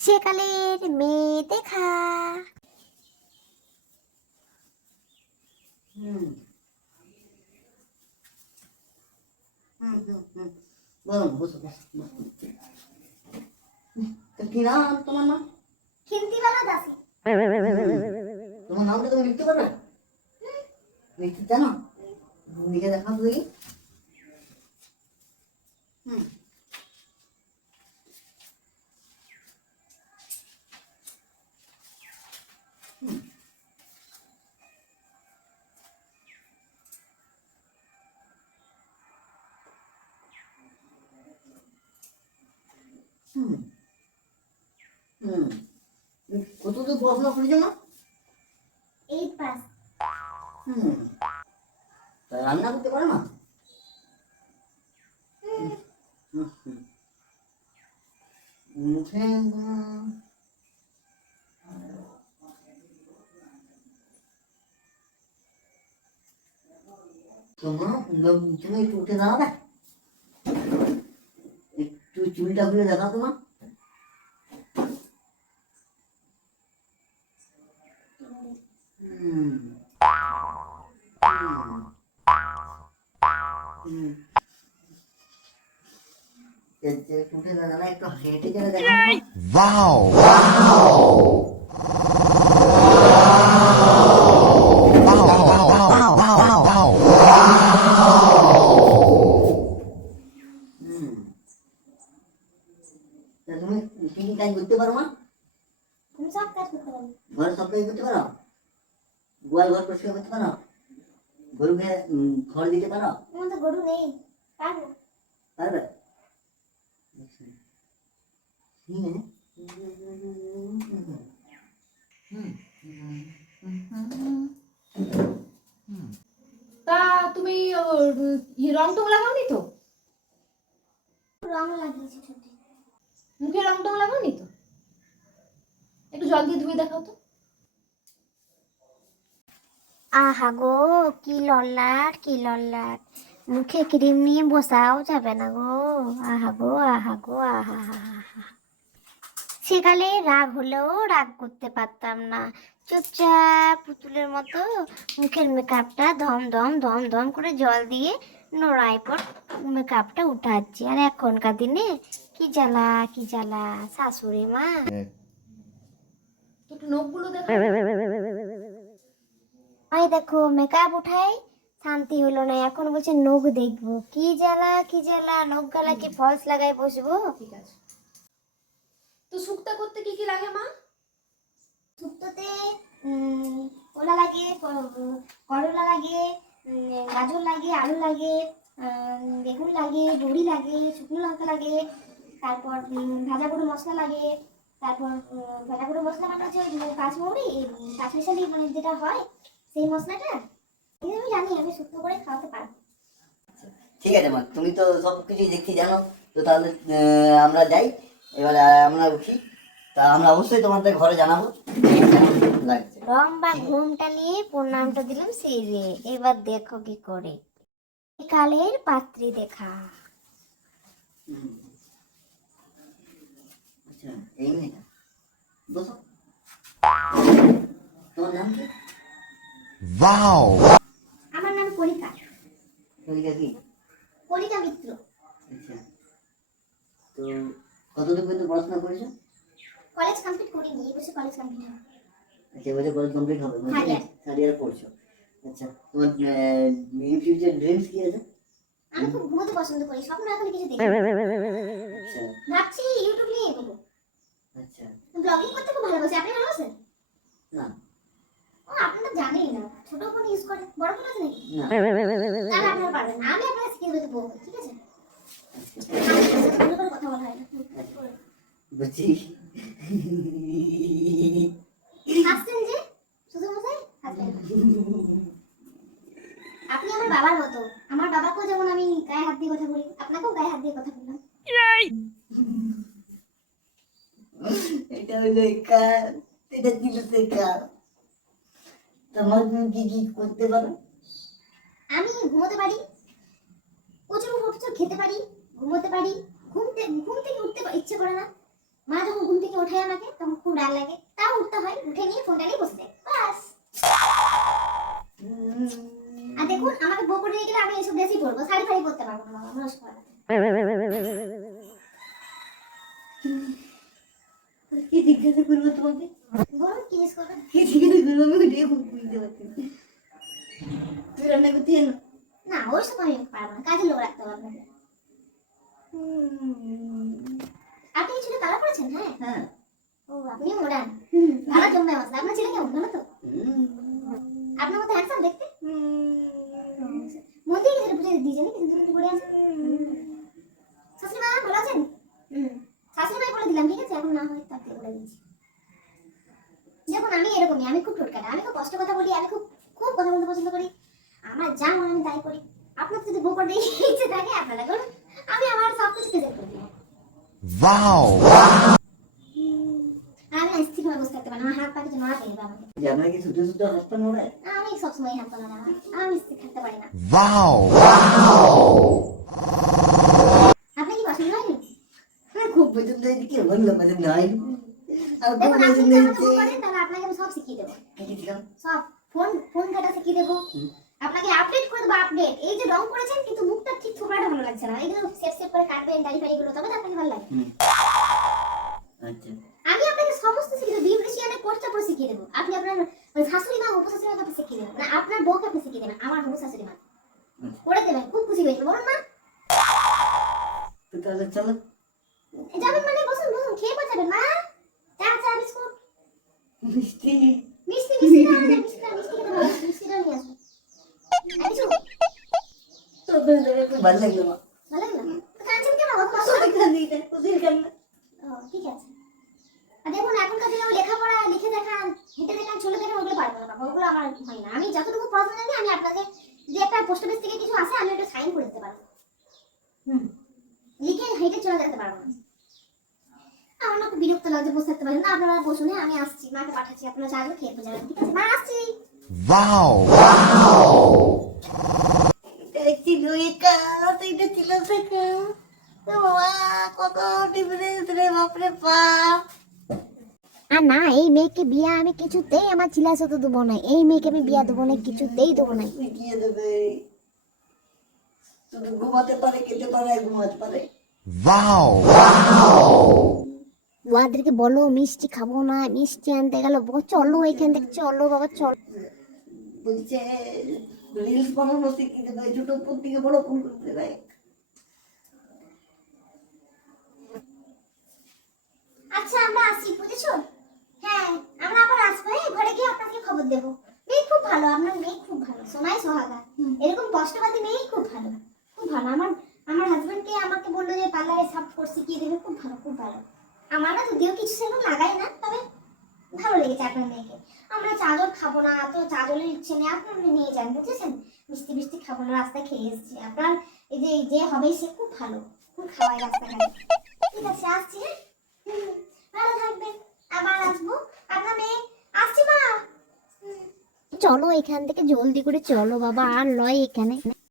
সেকালের মেয়ে দেখা। কি নাম তোমার নাম? খিন্তিওয়ালা দাসী। তোমার নামটা তুমি লিখতে পারবে? লিখতে জানো? লিখে দেখাও তো দেখি হুম হুম। হুম হুম দূর পড়াশোনা করেছ না এইট পাস হুম। তা রান্না করতে পারো না। মুখে তোমার তুমি একটু উঠে দাঁড়াবে একটু চুলটা খুলে দেখাও তোমার তা তুমি কাজ করতে পারো মা তুমি সব কাজ করতে পারো। ঘরে সব কাজ করতে পারো? গোয়াল ঘর পরিষ্কার করতে পারো? গরুকে খড় দিতে পারো? আমার তো গরু নেই পারব পারবে? তা তুমি ও, রং টং লাগাওনি তো? রং লাগিয়েছি মুখে রং টং লাগাওনি তো? একটু জল দিয়ে ধুয়ে দেখাও তো। আহা গো কি লল্লাট কি লল্লাট। মুখে ক্রিম নিয়ে বসাও যাবে না গো। আহা গো আহা গো আহা হা হা হা। সেকালে রাগ হলেও রাগ করতে পারতাম না। চুপচাপ পুতুলের মতো মুখের মেকআপটা ধম ধম ধম ধম করে জল দিয়ে নোড়াই পর মেকআপটা উঠাচ্ছি। আর এখনকার দিনে কি জ্বালা কি জ্বালা শাশুড়ি মা। একটু নখগুলো দেখো। ওই দেখো মেকআপ উঠাই শান্তি হলো না। এখন বলছে নখ দেখব। কি জ্বালা কি জ্বালা নখ গালা কি ফলস লাগাই বসবো? ঠিক আছে। তো শুক্তা করতে কি কি লাগে মা? শুক্তোতে ওলা লাগে করলা লাগে গাজর লাগে আলু লাগে বেগুন লাগে বড়ি লাগে শুকনো লঙ্কা লাগে তারপর ভাজা গুঁড়ো মশলা লাগে তারপর ভাজা গুঁড়ো মশলা মানে হচ্ছে কাঁচমৌরি কাঁচমিশালি মানে যেটা হয় সেই মশলাটা এই আমি জানি আমি শুক্তো করে খাওয়াতে পারব। ঠিক আছে মা তুমি তো সব কিছুই দেখি জানো তো তাহলে আমরা যাই এবার আমরা উঠি। তা আমরা অবশ্যই তোমাদের ঘরে জানাব। লাগছে। লম্বা ঘুমটা নিয়ে প্রণামটা দিলাম সেই রে এবার দেখো কি করে। কালের পাত্রী দেখা। আচ্ছা এই মেয়েটা বসো। তোমার নাম কি? Wow! আমার নাম কলিকা কলিকা কি? কলিকা মিত্র। আচ্ছা। তো কতদূর পর্যন্ত পড়াশোনা করেছ? কলেজ কমপ্লিট করিনি এই বছর কলেজ কমপ্লিট হবে। আচ্ছা এবছর কলেজ কমপ্লিট হবে year. থার্ড ইয়ার পড়ছো। আচ্ছা তোমার ইন ফিউচার ড্রিমস কি আছে? আমি খুব ঘুমোতে পছন্দ করি স্বপ্ন এখন কিছু দেখি আচ্ছা। ভাবছি ইউটিউব নিয়ে এগোবো। আচ্ছা। ব্লগিং করতে খুব ভালোবাসি আপনি ভালোবাসেন না ও আপনি তো জানেই না ছোট ফোন ইউজ করে বড় ফোন আছে নাকি? না। তাহলে আপনারা পারবেন। আমি আপনাকে শিখিয়ে দেবো ঠিক আছে? আমার সাথে ভালো করে কথা বলা হয় না হাসছেন যে? শ্বশুর মশাই হাসবেন না। আপনি আমার বাবার মতো। আমার বাবাকেও যেমন আমি গায়ে হাত দিয়ে কথা বলি আপনাকেও গায়ে হাত দিয়ে কথা বললাম। এটা হলো কার এটা ছিল সে কার তোমার তুমি কি কি করতে পারো? আমি ঘুমোতে পারি প্রচুর প্রচুর খেতে পারি ঘুমোতে পারি ঘুম থেকে ঘুম থেকে উঠতে ইচ্ছে করে না। মা যখন ঘুম থেকে ওঠে আমাকে তখন খুব রাগ লাগে। তাও উঠতে হয় উঠে নিয়ে ফোনটা নিয়ে বসে যায় বাস আর দেখুন আমাকে বউ করে নিয়ে গেলে আমি এসব ড্রেসই পরবো শাড়ি ফাড়ি পরতে পারব না বাবা আমার ওসব ভালো লাগে। না। কি জিজ্ঞাসা করব তোমাকে? তুই রান্না করতে হ্যাঁ হ্যাঁ ও আপনি মডার্ন ভালো আপনার ছেলে কেমন আপনার মতো হ্যান্ডসাম দেখতে মন্দির গেছিল পুজো দিয়েছেন কিছু দূরে ঘুরে আছে শাশুড়ি মা ভালো আছেন শাশুড়ি মাই বলে দিলাম ঠিক আছে এখন না হয় তাতে বলে দিচ্ছি দেখুন আমি এরকমই আমি খুব কষ্ট কথা বলি আমি খুব খুব কথা বলতে পছন্দ করি। আমার যা মনে আমি তাই করি। আপনার যদি বউ করতে ইচ্ছে থাকে আপনারা করুন। আমি আমার সব কিছু প্রেজেন্ট করে আমি না স্থির হয়ে বসে থাকতে পারি না, আমার হাত পা কিছু নড়াতে হবে আমাকে। যে কি ছোট ছোট হাত পা নড়ায় আমি সবসময় হাত পা আমি স্থির থাকতে পারি না! আপনি কি পছন্দ হয়নি হ্যাঁ, খুব পছন্দ কি বললাম? হয়নি খুব দেখুন আপনি যদি আমাকে করেন তাহলে আপনাকে আমি সব শিখিয়ে দেবো। কি কি ছিলাম সব ফোন ফোন ঘাটা শিখিয়ে দেবো। আপনাকে আপডেট করে দেবো আপডেট এই যে রং করেছেন কিন্তু মুখটা ঠিক থোবড়াটা ভালো লাগছে না। এগুলো সেট সেট করে কাটবেন দাড়ি ফাড়ি গুলো তবে তো আপনাকে ভালো লাগে আচ্ছা। আমি আপনাকে সমস্ত শিখিয়ে দেবো। বিউটিশিয়ানের কোর্সটা পুরো শিখিয়ে দেবো। আপনি আপনার মানে শাশুড়ি মা উপশাশুড়ি মাকে শিখিয়ে দেবেন। মানে আপনার বউকে আপনি শিখিয়ে দেবেন আমার হবু শাশুড়ি মা। করে দেবেন। খুব খুশি হয়েছে। বলুন মা। তো তাহলে চলো। যাবেন মানে বসুন বসুন। খেয়ে পাঠাবেন মা। মিষ্টি। মিষ্টি মিষ্টি না না, মিষ্টি না মিষ্টি খেতে ভালো মিষ্টিটা নিয়ে আসুন আর কিছু তো আপনার দেখে খুব ভালো লাগল মা ভালো লাগল তো কাঁদছেন কেন কষ্ট সবাই কান্দি দেয় খুশির কান্না ও ঠিক আছে। আর দেখুন এখনকার দিনে আমি লেখাপড়া লিখে দেখান হেঁটে দেখান চলে দেখান ওগুলো পারব না বাবা ওগুলো আমার হয় না। আমি যতটুকু পড়াশোনা জানি আমি আপনাকে যদি একটা পোস্ট অফিস থেকে কিছু আসে আমি ওটা সাইন করে দিতে পারব। হুম। লিখে হেঁটে চলে যেতে পারব না। আমার না বিরক্ত লাগছে বসে থাকতে পারেন না। আপনারা বসুন হ্যাঁ, আমি আসছি। মাকে পাঠাচ্ছি আপনারা চাইলে খেয়ে পে ঠিক আছে মা আসছি। Wow! এটা ছিল একা এটা ছিল সেকা বাবা কত ডিফারেন্স রে বাপরে বাপ। আর না এই মেয়েকে বিয়ে আমি কিছুতেই আমার চিলা সাথে দেবো না। এই মেয়েকে আমি বিয়ে দেবো না কিছুতেই দেবো না। ঘুমাতে পারে খেতে পারে ঘুমাতে পারে! ওদেরকে বলো মিষ্টি খাব না মিষ্টি আনতে গেল। চলো এখান থেকে চলো বাবা চলো। বলছে রিলস বানানো শিখিয়ে দেবে ছোট ফোন থেকে বড় ফোন করতে দেবে। আচ্ছা আমরা আসি বুঝেছ? হ্যাঁ আমরা আবার আসব। হ্যাঁ ঘরে গিয়ে আপনাকে খবর দেবো। মেয়ে খুব ভালো আপনার মেয়ে খুব ভালো সোহাগা। এরকম কষ্টবাদী মেয়েই খুব ভালো খুব ভালো। আমার আমার হাজবেন্ডকে আমাকে বলল যে পার্লারে কোর্স শিখিয়ে দেবে? খুব ভালো খুব ভালো। আমার না যদিও কিছু সেরকম লাগাই না, তবে ভালো লেগেছে আপনার মেয়েকে। আমরা চাদর খাব না, তো চাদরের ইচ্ছে নেই, আপনার নিয়ে যান, বুঝেছেন? মিষ্টি মিষ্টি খাব না রাস্তায় খেয়ে এসেছি। আপনার এই যে যে হবে সে খুব ভালো, খুব খাওয়ায় রাস্তাঘাটে। ঠিক আছে, আসছি হ্যাঁ? ভালো থাকবেন, আবার আসব। আপনার মেয়ে, আসছি মা। চলো এখান থেকে, জলদি করে চলো বাবা, আর লয় এখানে।